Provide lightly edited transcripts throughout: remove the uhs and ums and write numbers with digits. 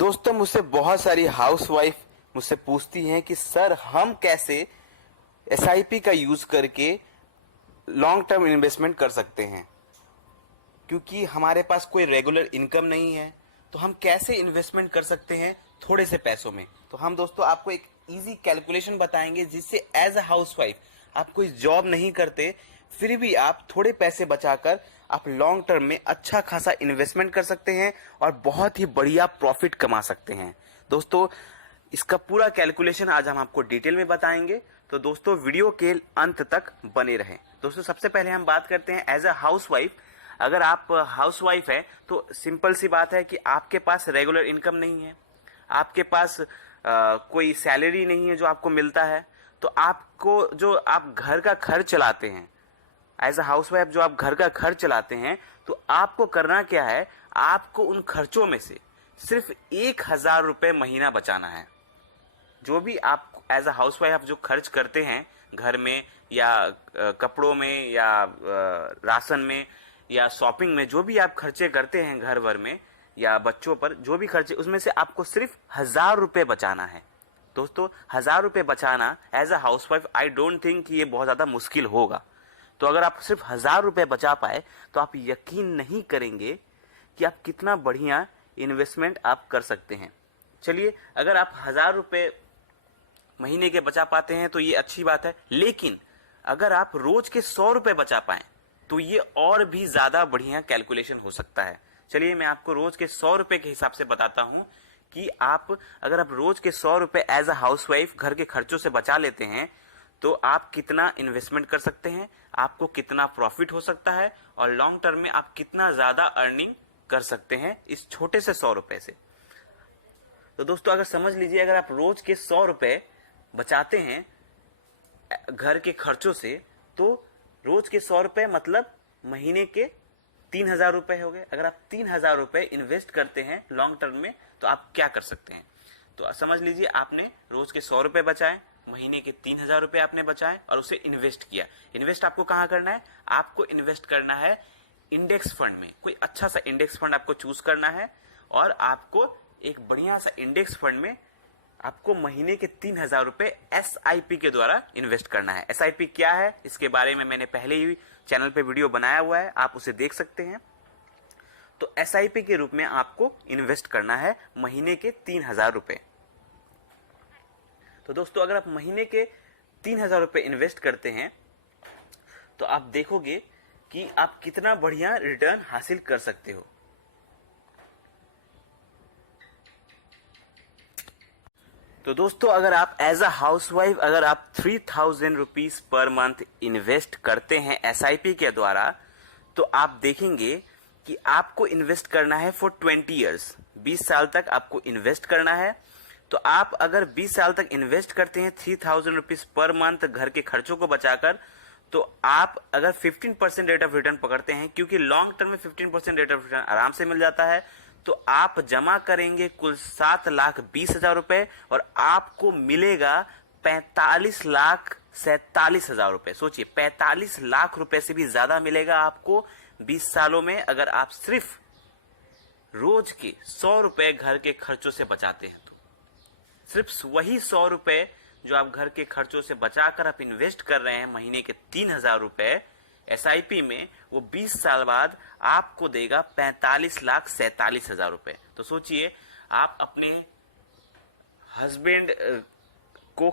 दोस्तों मुझसे बहुत सारी हाउसवाइफ मुझसे पूछती हैं कि सर हम कैसे एसआईपी का यूज करके लॉन्ग टर्म इन्वेस्टमेंट कर सकते हैं, क्योंकि हमारे पास कोई रेगुलर इनकम नहीं है। तो हम कैसे इन्वेस्टमेंट कर सकते हैं थोड़े से पैसों में। तो हम दोस्तों आपको एक इजी कैलकुलेशन बताएंगे जिससे एज अ हाउसवाइफ आप कोई जॉब नहीं करते फिर भी आप थोड़े पैसे बचाकर आप लॉन्ग टर्म में अच्छा खासा इन्वेस्टमेंट कर सकते हैं और बहुत ही बढ़िया प्रॉफिट कमा सकते हैं। दोस्तों इसका पूरा कैलकुलेशन आज हम आपको डिटेल में बताएंगे, तो दोस्तों वीडियो के अंत तक बने रहें। दोस्तों सबसे पहले हम बात करते हैं एज अ हाउसवाइफ। अगर आप हाउसवाइफ है तो सिंपल सी बात है कि आपके पास रेगुलर इनकम नहीं है, आपके पास कोई सैलरी नहीं है जो आपको मिलता है। तो आपको जो आप घर का खर्च चलाते हैं एज अ हाउसवाइफ, जो आप घर का खर्च चलाते हैं, तो आपको करना क्या है, आपको उन खर्चों में से सिर्फ 1,000 रुपये महीना बचाना है। जो भी आप एज अ हाउसवाइफ जो खर्च करते हैं घर में या कपड़ों में या राशन में या शॉपिंग में, जो भी आप खर्चे करते हैं घर भर में या बच्चों पर जो भी खर्चे, उसमें से आपको सिर्फ 1,000 रुपये बचाना है। दोस्तों 1,000 रुपये बचाना as a housewife I don't think कि ये बहुत ज़्यादा मुश्किल होगा। तो अगर आप सिर्फ 1,000 रुपये बचा पाए तो आप यकीन नहीं करेंगे कि आप कितना बढ़िया इन्वेस्टमेंट आप कर सकते हैं। चलिए, अगर आप 1,000 रुपये महीने के बचा पाते हैं तो ये अच्छी बात है, लेकिन अगर आप रोज के 100 रुपये बचा पाए तो ये और भी ज्यादा बढ़िया कैलकुलेशन हो सकता है। चलिए मैं आपको रोज के 100 रुपये के हिसाब से बताता हूं कि अगर आप रोज के 100 रुपये एज अ हाउसवाइफ घर के खर्चों से बचा लेते हैं तो आप कितना इन्वेस्टमेंट कर सकते हैं, आपको कितना प्रॉफिट हो सकता है और लॉन्ग टर्म में आप कितना ज्यादा अर्निंग कर सकते हैं इस छोटे से 100 रुपये से। तो दोस्तों अगर समझ लीजिए, अगर आप रोज के 100 रुपये बचाते हैं घर के खर्चों से, तो रोज के 100 रुपये मतलब महीने के 3,000 रुपये हो गए। अगर आप 3,000 रुपये इन्वेस्ट करते हैं लॉन्ग टर्म में तो आप क्या कर सकते हैं। तो समझ लीजिए आपने रोज के 100 रुपये बचाए, महीने के 3,000 रुपये आपने बचाए और उसे इन्वेस्ट किया। इन्वेस्ट आपको कहाँ करना है, आपको इन्वेस्ट करना है इंडेक्स फंड में। कोई अच्छा सा इंडेक्स फंड आपको चूज करना है और आपको एक बढ़िया सा इंडेक्स फंड में आपको महीने के 3,000 रुपये एसआईपी के द्वारा इन्वेस्ट करना है। एसआईपी क्या है इसके बारे में मैंने पहले ही चैनल पे वीडियो बनाया हुआ है, आप उसे देख सकते हैं। तो एसआईपी के रूप में आपको इन्वेस्ट करना है महीने के 3,000 रुपये। तो दोस्तों अगर आप महीने के 3,000 रुपये इन्वेस्ट करते हैं तो आप देखोगे कि आप कितना बढ़िया रिटर्न हासिल कर सकते हो। तो दोस्तों अगर आप एज अ हाउसवाइफ अगर आप 3,000 रुपीज पर मंथ इन्वेस्ट करते हैं एसआईपी के द्वारा, तो आप देखेंगे कि आपको इन्वेस्ट करना है फॉर 20 ईयर्स। 20 साल तक आपको इन्वेस्ट करना है। तो आप अगर 20 साल तक इन्वेस्ट करते हैं 3,000 रुपीज पर मंथ घर के खर्चों को बचाकर, तो आप अगर 15% रेट ऑफ रिटर्न पकड़ते हैं, क्योंकि लॉन्ग टर्म में 15% रेट ऑफ रिटर्न आराम से मिल जाता है, तो आप जमा करेंगे कुल 7,20,000 रुपए और आपको मिलेगा 45,47,000 रुपए। सोचिए 45 लाख रुपए से भी ज्यादा मिलेगा आपको 20 सालों में, अगर आप सिर्फ रोज के 100 रुपए घर के खर्चों से बचाते हैं। तो सिर्फ वही 100 रुपए जो आप घर के खर्चों से बचाकर आप इन्वेस्ट कर रहे हैं महीने के 3,000 रुपए एसआईपी में, वो 20 साल बाद आपको देगा 45,47,000 रुपए। तो सोचिए आप अपने हस्बैंड को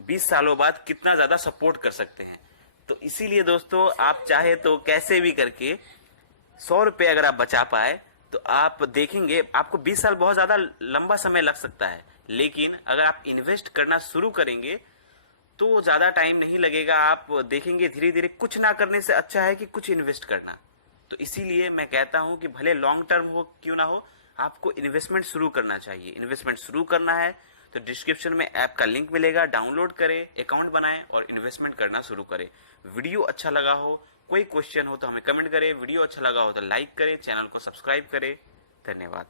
20 सालों बाद कितना ज्यादा सपोर्ट कर सकते हैं। तो इसीलिए दोस्तों आप चाहे तो कैसे भी करके 100 रुपए अगर आप बचा पाए तो आप देखेंगे आपको 20 साल बहुत ज्यादा लंबा समय लग सकता है, लेकिन अगर आप इन्वेस्ट करना शुरू करेंगे तो ज्यादा टाइम नहीं लगेगा। आप देखेंगे धीरे धीरे, कुछ ना करने से अच्छा है कि कुछ इन्वेस्ट करना। तो इसीलिए मैं कहता हूं कि भले लॉन्ग टर्म हो क्यों ना हो, आपको इन्वेस्टमेंट शुरू करना चाहिए। इन्वेस्टमेंट शुरू करना है तो डिस्क्रिप्शन में ऐप का लिंक मिलेगा, डाउनलोड करें, अकाउंट बनाएं और इन्वेस्टमेंट करना शुरू करें। वीडियो अच्छा लगा हो, कोई क्वेश्चन हो तो हमें कमेंट करें, वीडियो अच्छा लगा हो तो लाइक करें, चैनल को सब्सक्राइब करें। धन्यवाद।